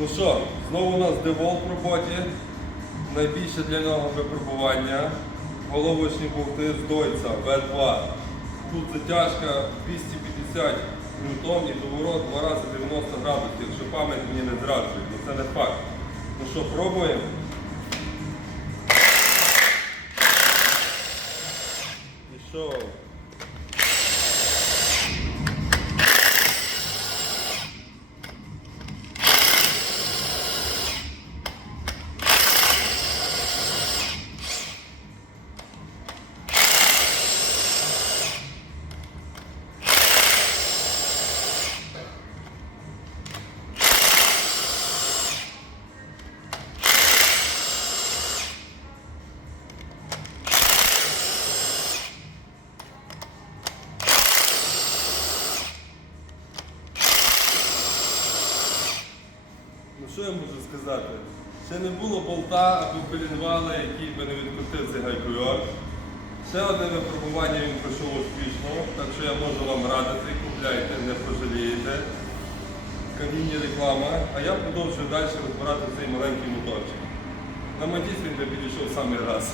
Ну що, знову у нас девол в роботі. Найбільше для нього випробування. Головочні болти з Дойця V2. Тут затяжка 250 ньютон і доворот 2 рази 90 градусів, якщо пам'ять мені не зраджує. Ну це не факт. Ну що, пробуємо? Пішов. Ну що я можу сказати? Ще не було болта або колінвала, який би не відкрутив цей гайкойор. Ще одне випробування він пройшов успішно, так що я можу вам радити, купляйте, не пожалієте. Камінні реклама, а я продовжую далі розбирати цей маленький моторчик. На Матіс він би підійшов в самий раз.